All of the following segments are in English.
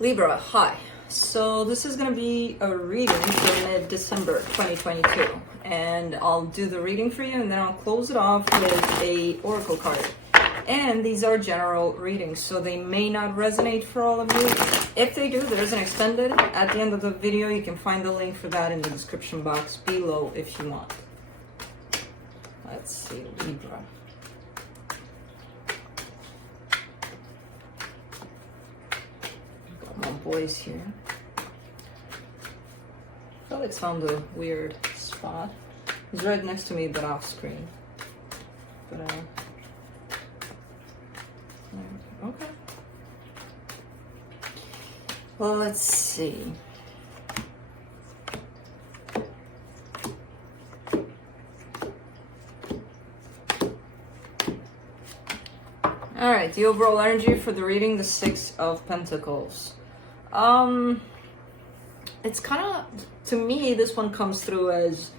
Libra, hi. So this is going to be a reading for mid-December 2022. And I'll do the reading for you and then I'll close it off with a oracle card. And these are general readings, so they may not resonate for all of you. If they do, there's an extended at the end of the video. You can find the link for that in the description box below if you want. Let's see, Libra. My boys here. Felix found a weird spot. He's right next to me, but off screen. But okay. Well, let's see. All right, the overall energy for the reading, the Six of Pentacles. It's kind of, to me, this one comes through as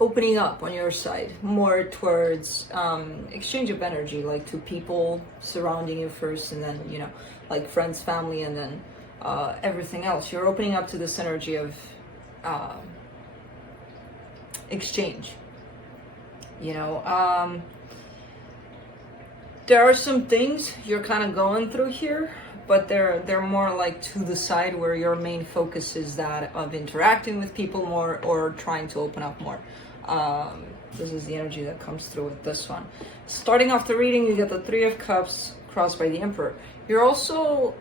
opening up on your side, more towards exchange of energy, like to people surrounding you first, and then, you know, like friends, family, and then everything else. You're opening up to this energy of exchange, you know. There are some things you're kind of going through here, but they're more like to the side where your main focus is that of interacting with people more or trying to open up more. This is the energy that comes through with this one. Starting off the reading, you get the Three of Cups crossed by the Emperor. You're also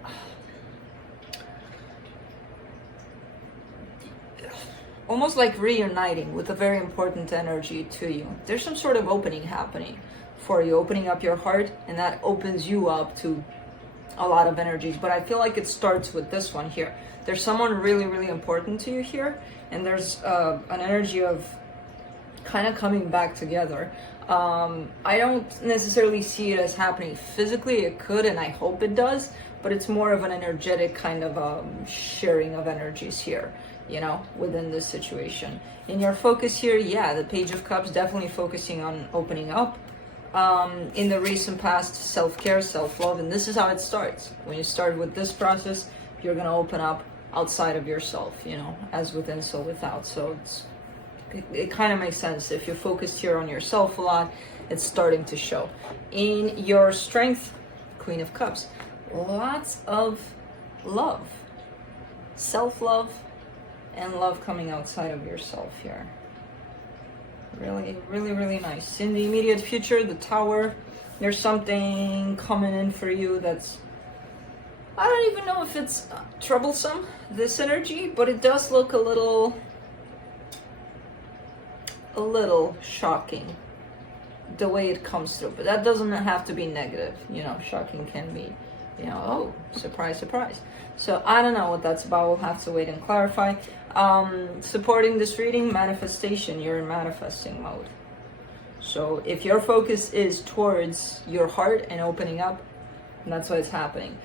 almost like reuniting with a very important energy to you. There's some sort of opening happening for you, opening up your heart, and that opens you up to a lot of energies. But I feel like it starts with this one here. There's someone really, really important to you here, and there's an energy of kind of coming back together. I don't necessarily see it as happening physically. It could, and I hope it does, but it's more of an energetic kind of sharing of energies here, you know, within this situation. In your focus here, yeah, the Page of Cups definitely focusing on opening up. In the recent past, self-care, self-love, and this is how it starts. When you start with this process, you're going to open up outside of yourself, you know, as within, so without. So it kind of makes sense. If you're focused here on yourself a lot, it's starting to show. In your strength, Queen of Cups, lots of love, self-love, and love coming outside of yourself here. Really, really, really nice. In the immediate future, the Tower, there's something coming in for you that's, I don't even know if it's troublesome, this energy, but it does look a little shocking the way it comes through. But that doesn't have to be negative, you know. Shocking can be, you know, oh, surprise, surprise. So I don't know what that's about. We'll have to wait and clarify. Supporting this reading, manifestation. You're in manifesting mode. So if your focus is towards your heart and opening up, that's what's happening.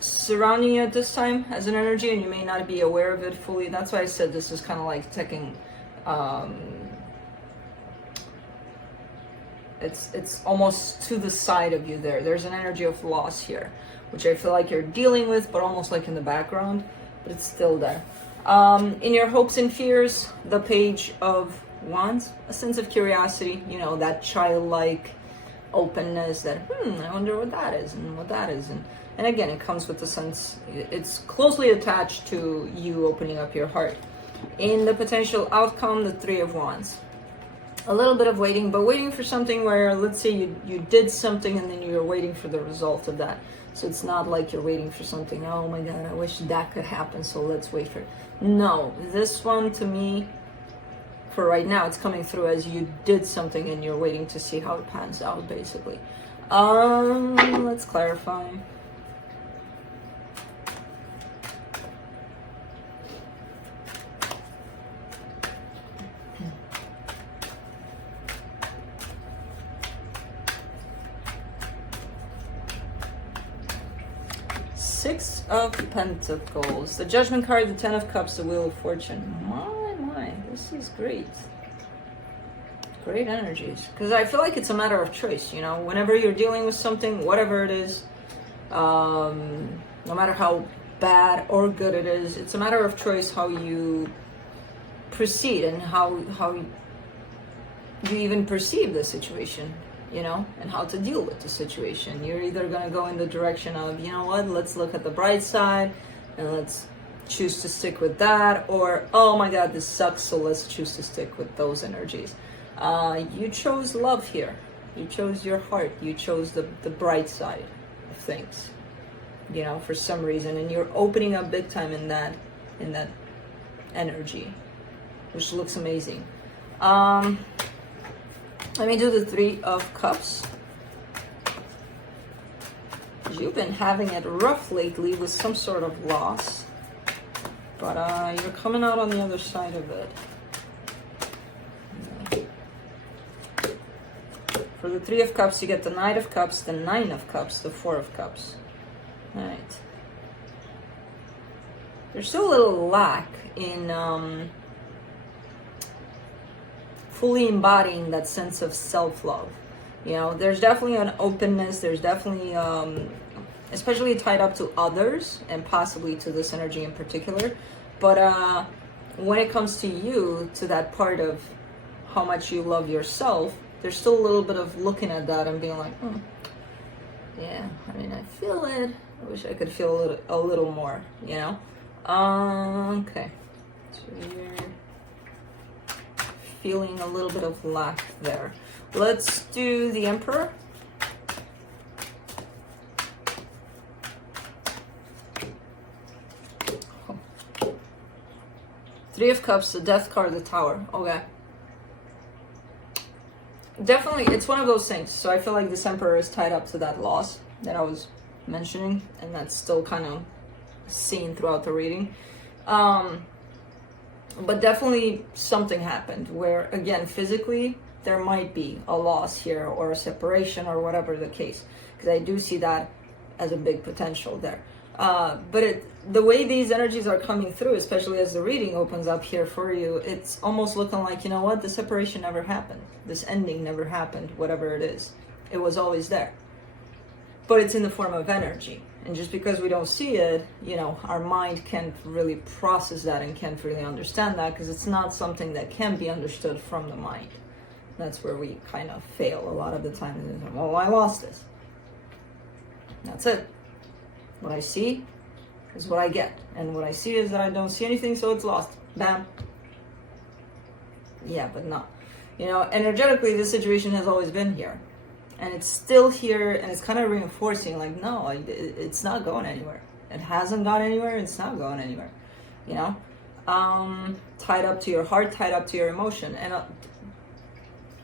Surrounding you at this time as an energy, and you may not be aware of it fully. That's why I said this is kind of like taking it's almost to the side of you there. There's an energy of loss here, which I feel like you're dealing with, but almost like in the background, but it's still there. In your hopes and fears, the Page of Wands, a sense of curiosity, you know, that childlike openness that, I wonder what that is and what that is. And again, it comes with the sense, it's closely attached to you opening up your heart. In the potential outcome, the Three of Wands. A little bit of waiting, but waiting for something where, let's say you did something and then you're waiting for the result of that. So it's not like you're waiting for something, oh my God, I wish that could happen, so let's wait for it. No, this one to me, for right now, it's coming through as you did something and you're waiting to see how it pans out, basically. Let's clarify. Six of Pentacles, the Judgment card, the Ten of Cups, the Wheel of Fortune. My, this is great. Great energies. Because I feel like it's a matter of choice, you know. Whenever you're dealing with something, whatever it is, No matter how bad or good it is, it's a matter of choice how you proceed and how you even perceive the situation, you know, and how to deal with the situation. You're either going to go in the direction of, you know what, let's look at the bright side and let's choose to stick with that, or oh my god, this sucks, so let's choose to stick with those energies. You chose love here. You chose your heart. You chose the bright side of things, you know, for some reason, and you're opening up big time in that energy, which looks amazing. Let me do the Three of Cups. You've been having it rough lately with some sort of loss, but you're coming out on the other side of it. For the Three of Cups, you get the Knight of Cups, the Nine of Cups, the Four of Cups. All right. There's still a little lack in fully embodying that sense of self-love. You know, there's definitely an openness, there's definitely, especially tied up to others and possibly to this energy in particular. But when it comes to you, to that part of how much you love yourself, there's still a little bit of looking at that and being like, yeah, I mean, I feel it. I wish I could feel a little more, you know? Okay. So you're feeling a little bit of lack there. Let's do the Emperor. Three of Cups, the Death card, the Tower. Okay. Definitely, it's one of those things. So I feel like this Emperor is tied up to that loss that I was mentioning, and that's still kind of seen throughout the reading. But definitely something happened where, again, physically, there might be a loss here or a separation or whatever the case, because I do see that as a big potential there. But the way these energies are coming through, especially as the reading opens up here for you, it's almost looking like, you know what, the separation never happened. This ending never happened, whatever it is. It was always there. But it's in the form of energy. And just because we don't see it, you know, our mind can't really process that and can't really understand that, because it's not something that can be understood from the mind. That's where we kind of fail a lot of the time. Oh, I lost this. That's it. What I see is what I get. And what I see is that I don't see anything, so it's lost. Bam. Yeah, but no. You know, energetically, this situation has always been here. And it's still here, and it's kind of reinforcing, like, no, it's not going anywhere. It hasn't gone anywhere, it's not going anywhere. You know? Tied up to your heart, tied up to your emotion. And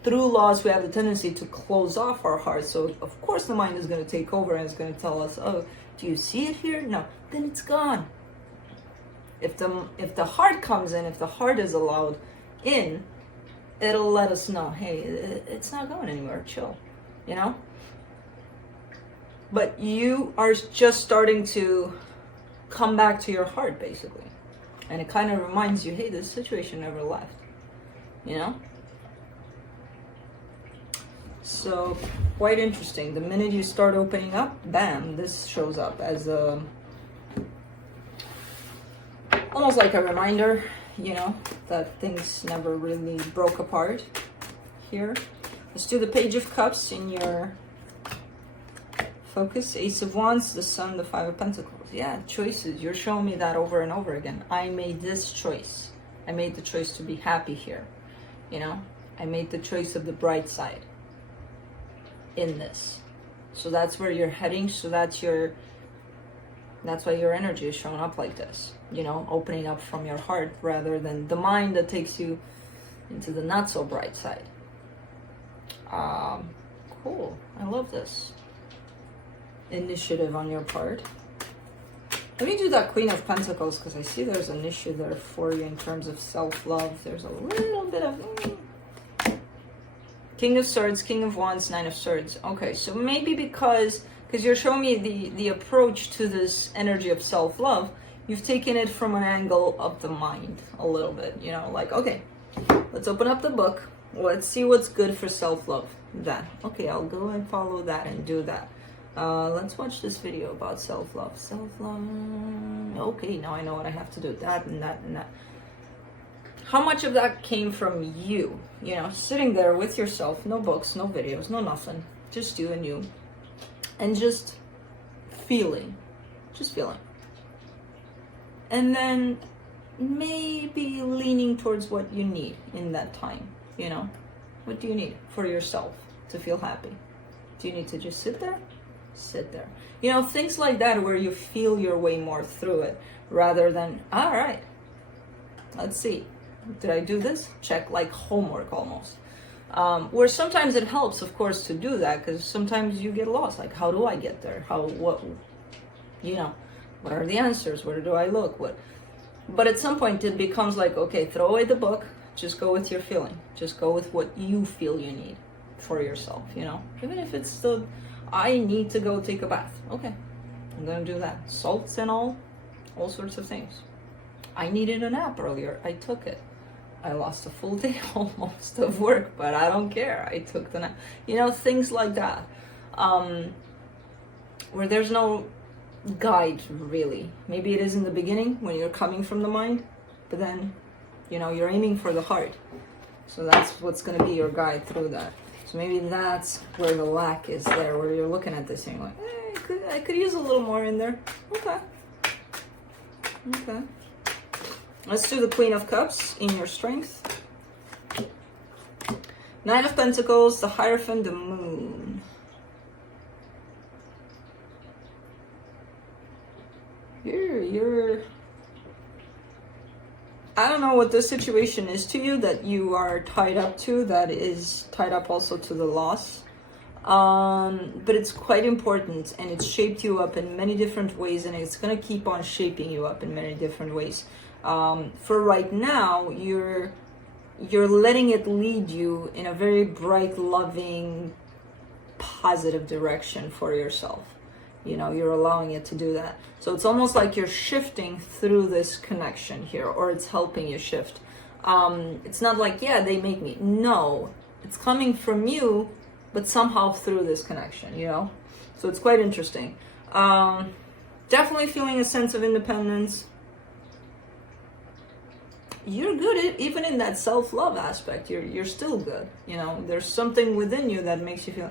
through loss, we have the tendency to close off our heart. So, of course, the mind is going to take over and it's going to tell us, oh, do you see it here? No. Then it's gone. If the heart comes in, if the heart is allowed in, it'll let us know, hey, it's not going anywhere. Chill. You know? But you are just starting to come back to your heart, basically. And it kind of reminds you, hey, this situation never left. You know? So, quite interesting. The minute you start opening up, bam, this shows up as a... almost like a reminder, you know, that things never really broke apart here. Let's do the Page of Cups in your focus. Ace of Wands, the Sun, the Five of Pentacles. Yeah, choices. You're showing me that over and over again. I made this choice. I made the choice to be happy here. You know, I made the choice of the bright side in this. So that's where you're heading. So that's why your energy is showing up like this. You know, opening up from your heart rather than the mind that takes you into the not so bright side. Cool. I love this initiative on your part. Let me do that Queen of Pentacles, because I see there's an issue there for you in terms of self-love. There's a little bit of King of Swords, King of Wands, Nine of Swords. Okay, so maybe because you're showing me the approach to this energy of self-love, you've taken it from an angle of the mind a little bit, you know, like, okay, let's open up the book. Let's see what's good for self-love. That. Okay, I'll go and follow that and do that. Let's watch this video about self-love. Self-love. Okay, now I know what I have to do. That and that and that. How much of that came from you? You know, sitting there with yourself, no books, no videos, no nothing. Just you and you. And just feeling. Just feeling. And then maybe leaning towards what you need in that time. You know, what do you need for yourself to feel happy? Do you need to just sit there? Sit there. You know, things like that where you feel your way more through it rather than, all right, let's see. Did I do this? Check, like homework almost. Where sometimes it helps, of course, to do that because sometimes you get lost. Like, how do I get there? What are the answers? Where do I look? But at some point it becomes like, okay, throw away the book. Just go with your feeling. Just go with what you feel you need for yourself, you know? Even if it's I need to go take a bath. Okay, I'm gonna do that. Salts and all sorts of things. I needed a nap earlier. I took it. I lost a full day almost of work, but I don't care. I took the nap. You know, things like that. Where there's no guide really. Maybe it is in the beginning when you're coming from the mind, but then, you know, you're aiming for the heart. So that's what's going to be your guide through that. So maybe that's where the lack is there, where you're looking at this and you're like, I could use a little more in there. Okay. Let's do the Queen of Cups in your strength. Nine of Pentacles, the Hierophant, the Moon. You're I don't know what the situation is to you that you are tied up to, that is tied up also to the loss. But it's quite important and it's shaped you up in many different ways and it's going to keep on shaping you up in many different ways. For right now, you're letting it lead you in a very bright, loving, positive direction for yourself. You know, you're allowing it to do that. So it's almost like you're shifting through this connection here, or it's helping you shift. It's not like, yeah, they make me. No, it's coming from you, but somehow through this connection, you know? So it's quite interesting. Definitely feeling a sense of independence. You're good even in that self-love aspect. You're still good, you know? There's something within you that makes you feel,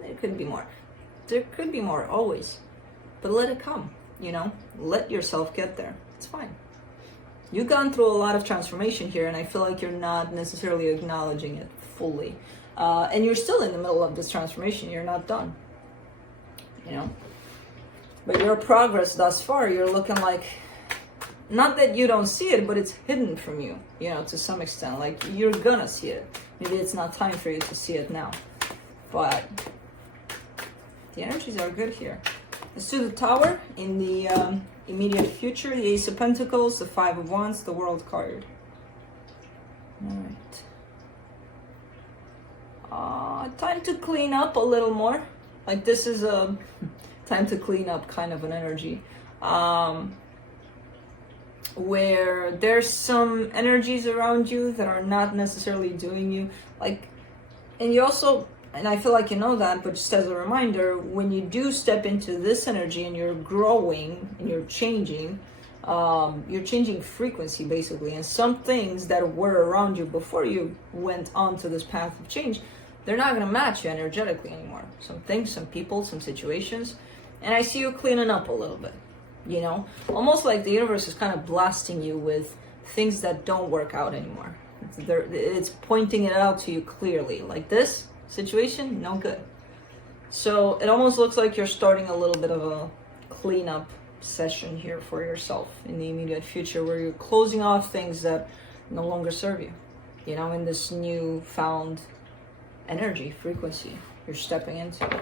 there could be more. There could be more, always. But let it come, you know? Let yourself get there. It's fine. You've gone through a lot of transformation here, and I feel like you're not necessarily acknowledging it fully. And you're still in the middle of this transformation. You're not done, you know? But your progress thus far, you're looking like, not that you don't see it, but it's hidden from you, you know, to some extent. Like, you're gonna see it. Maybe it's not time for you to see it now. But the energies are good here. Let's do the Tower in the immediate future. The Ace of Pentacles, the Five of Wands, the World card. All right. Time to clean up a little more. Like, this is a time to clean up kind of an energy. Where there's some energies around you that are not necessarily doing you. Like, and you also... And I feel like you know that, but just as a reminder, when you do step into this energy and you're growing and you're changing frequency basically. And some things that were around you before you went onto this path of change, they're not going to match you energetically anymore. Some things, some people, some situations. And I see you cleaning up a little bit, you know, almost like the universe is kind of blasting you with things that don't work out anymore. It's pointing it out to you clearly, like this situation, no good. So it almost looks like you're starting a little bit of a cleanup session here for yourself in the immediate future, where you're closing off things that no longer serve you, you know, in this new found energy frequency you're stepping into.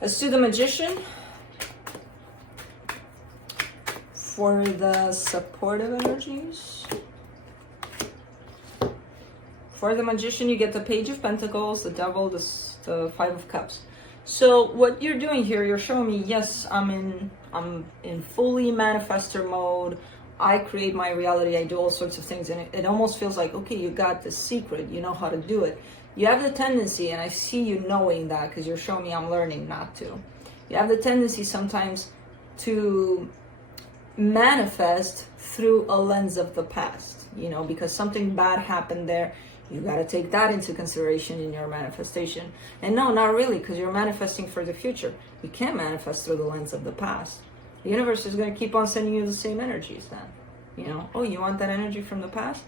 Let's do the Magician for the supportive energies. For the Magician, you get the Page of Pentacles, the Devil, the Five of Cups. So what you're doing here, you're showing me, yes, I'm in fully manifestor mode. I create my reality. I do all sorts of things, and it almost feels like, okay, you got the secret. You know how to do it. you have the tendency, and I see you knowing that because you're showing me I'm learning not to. You have the tendency sometimes to manifest through a lens of the past, because something bad happened there. You got to take that into consideration in your manifestation. And no, not really, because you're manifesting for the future. You can't manifest through the lens of the past. The universe is going to keep on sending you the same energies then. Oh, you want that energy from the past?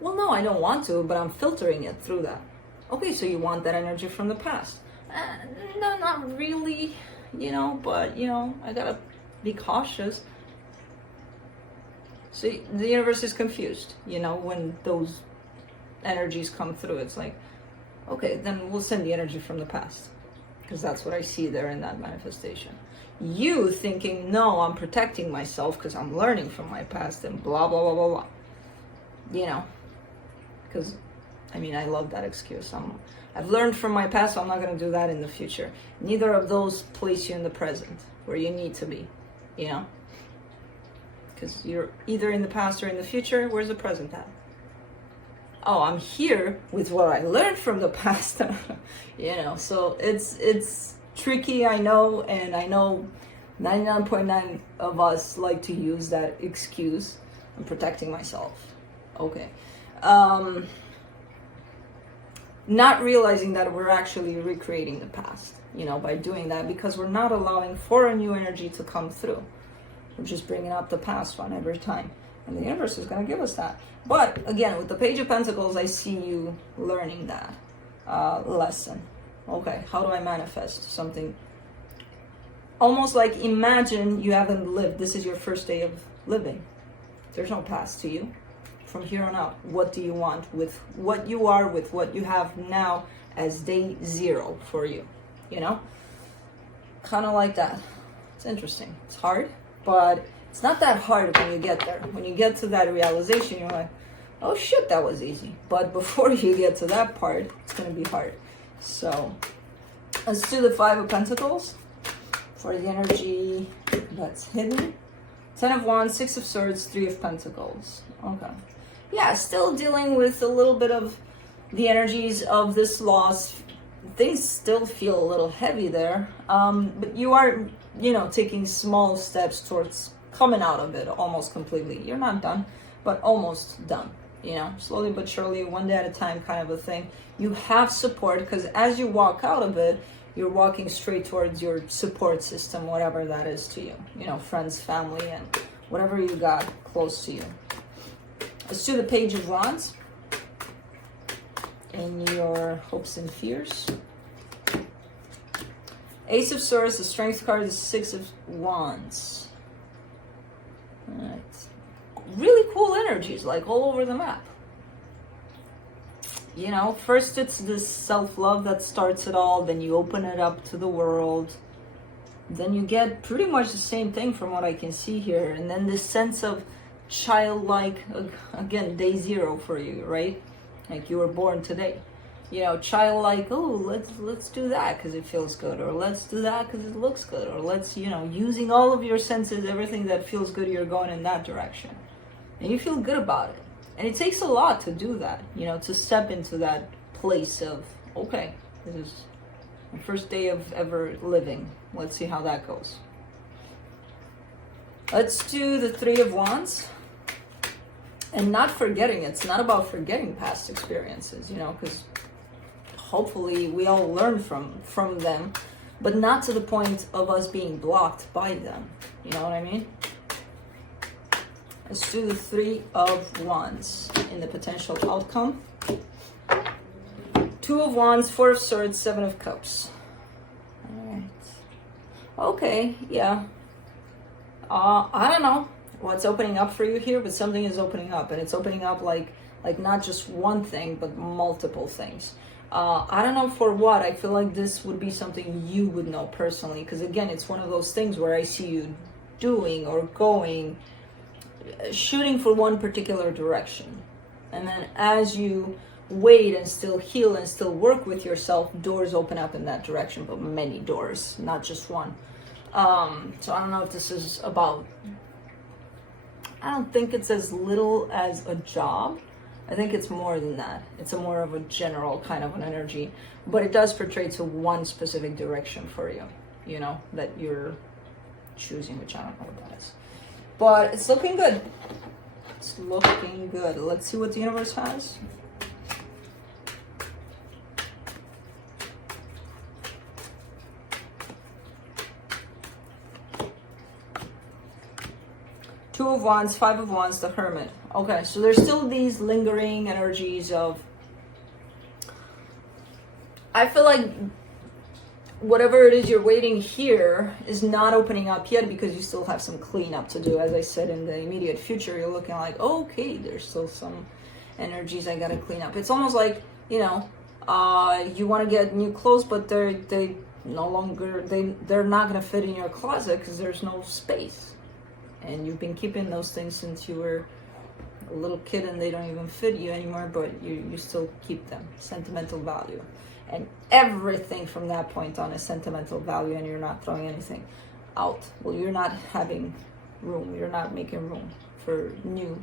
Well, no, I don't want to, but I'm filtering it through that. Okay, so you want that energy from the past? No, not really, but, I got to be cautious. See, the universe is confused, when those energies come through. It's like, okay, then we'll send the energy from the past, because that's what I see there in that manifestation. You thinking, no, I'm protecting myself because I'm learning from my past and blah, blah, blah, blah, blah. Because, I love that excuse. I've learned from my past, so I'm not going to do that in the future. Neither of those place you in the present, where you need to be, because you're either in the past or in the future. Where's the present at? Oh, I'm here with what I learned from the past. So it's tricky, I know, and I know 99.9 of us like to use that excuse. I'm protecting myself. Okay. Not realizing that we're actually recreating the past, by doing that, because we're not allowing for a new energy to come through. We're just bringing up the past one every time. And the universe is going to give us that. But again, with the Page of Pentacles, I see you learning that lesson. Okay, how do I manifest something? Almost like, imagine you haven't lived. This is your first day of living. There's no past to you. From here on out, what do you want with what you are, with what you have now as day 0 for you? Kind of like that. It's interesting. It's hard, but it's not that hard when you get there. When you get to that realization, you're like, oh shit, that was easy. But before you get to that part, it's going to be hard. So let's do the 5 of Pentacles for the energy that's hidden. 10 of Wands, 6 of Swords, 3 of Pentacles. Okay. Yeah, still dealing with a little bit of the energies of this loss. Things still feel a little heavy there. But you are, taking small steps towards coming out of it almost completely. You're not done, but almost done. Slowly but surely, one day at a time kind of a thing. You have support, because as you walk out of it, you're walking straight towards your support system, whatever that is to you. Friends, family, and whatever you got close to you. Let's do the Page of Wands and your hopes and fears. Ace of Swords, the Strength card, the 6 of Wands. All right. Really cool energies, like all over the map. First it's this self-love that starts it all, then you open it up to the world. Then you get pretty much the same thing from what I can see here. And then this sense of childlike, again, day 0 for you, right? Like you were born today. Childlike, oh, let's do that because it feels good, or let's do that because it looks good, or let's, using all of your senses, everything that feels good, you're going in that direction. And you feel good about it. And it takes a lot to do that, to step into that place of, okay, this is my first day of ever living. Let's see how that goes. Let's do the 3 of Wands. And not forgetting, it's not about forgetting past experiences, because hopefully we all learn from them, but not to the point of us being blocked by them. You know what I mean? Let's do the 3 of Wands in the potential outcome. 2 of Wands, 4 of Swords, 7 of Cups. All right. Okay, yeah. I don't know what's opening up for you here, but something is opening up, and it's opening up like not just one thing, but multiple things. I don't know for what. I feel like this would be something you would know personally, because again, it's one of those things where I see you doing or going, shooting for one particular direction, and then as you wait and still heal and still work with yourself, doors open up in that direction, but many doors, not just one. So I don't know if this is about, I don't think it's as little as a job I think it's more than that. It's a more of a general kind of an energy, but it does portray to one specific direction for you, you know, that you're choosing, which I don't know what that is. But it's looking good. It's looking good. Let's see what the universe has. Two of Wands, Five of Wands, the Hermit. Okay, so there's still these lingering energies of, I feel like whatever it is you're waiting here is not opening up yet because you still have some cleanup to do. As I said, in the immediate future, you're looking like, oh, okay, there's still some energies I gotta clean up. It's almost like, you know, you want to get new clothes, but they no longer, they're not gonna fit in your closet because there's no space. And you've been keeping those things since you were a little kid and they don't even fit you anymore, but you still keep them. Sentimental value. And everything from that point on is sentimental value, and you're not throwing anything out. Well, you're not having room. You're not making room for new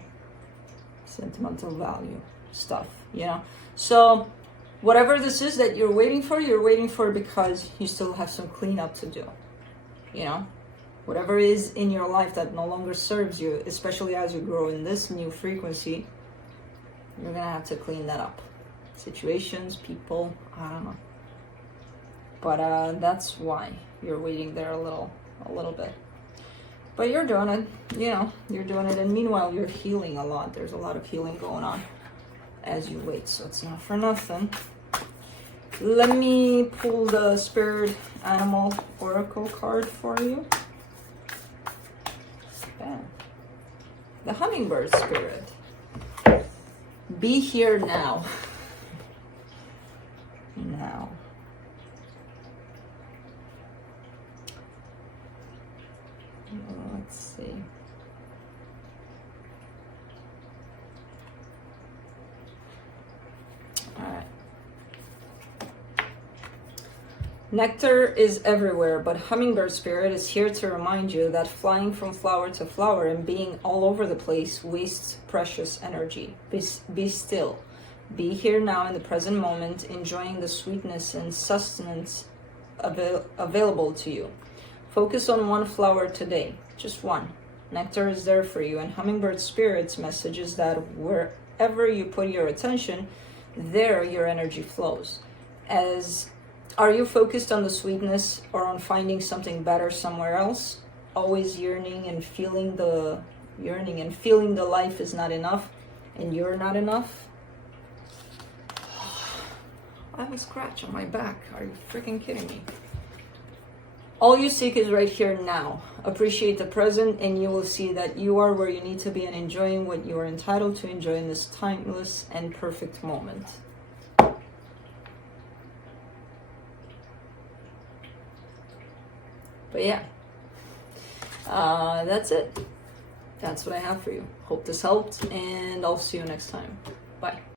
sentimental value stuff, you know? So whatever this is that you're waiting for because you still have some cleanup to do, you know? Whatever is in your life that no longer serves you, especially as you grow in this new frequency, you're gonna have to clean that up. Situations, people, I don't know. But that's why you're waiting there a little bit. But you're doing it, you know, you're doing it. And meanwhile, you're healing a lot. There's a lot of healing going on as you wait. So it's not for nothing. Let me pull the Spirit Animal Oracle card for you. The Hummingbird Spirit. Be here now. Now. Let's see. All right. Nectar is everywhere, but Hummingbird Spirit is here to remind you that flying from flower to flower and being all over the place wastes precious energy. Be still. Be here now in the present moment, enjoying the sweetness and sustenance available to you. Focus on one flower today, just one. Nectar is there for you, and Hummingbird Spirit's message is that wherever you put your attention, there your energy flows. Are you focused on the sweetness or on finding something better somewhere else? Always yearning and feeling the life is not enough and you're not enough? I have a scratch on my back. Are you freaking kidding me? All you seek is right here now. Appreciate the present and you will see that you are where you need to be and enjoying what you are entitled to enjoy in this timeless and perfect moment. But yeah, that's it. That's what I have for you. Hope this helped, and I'll see you next time. Bye.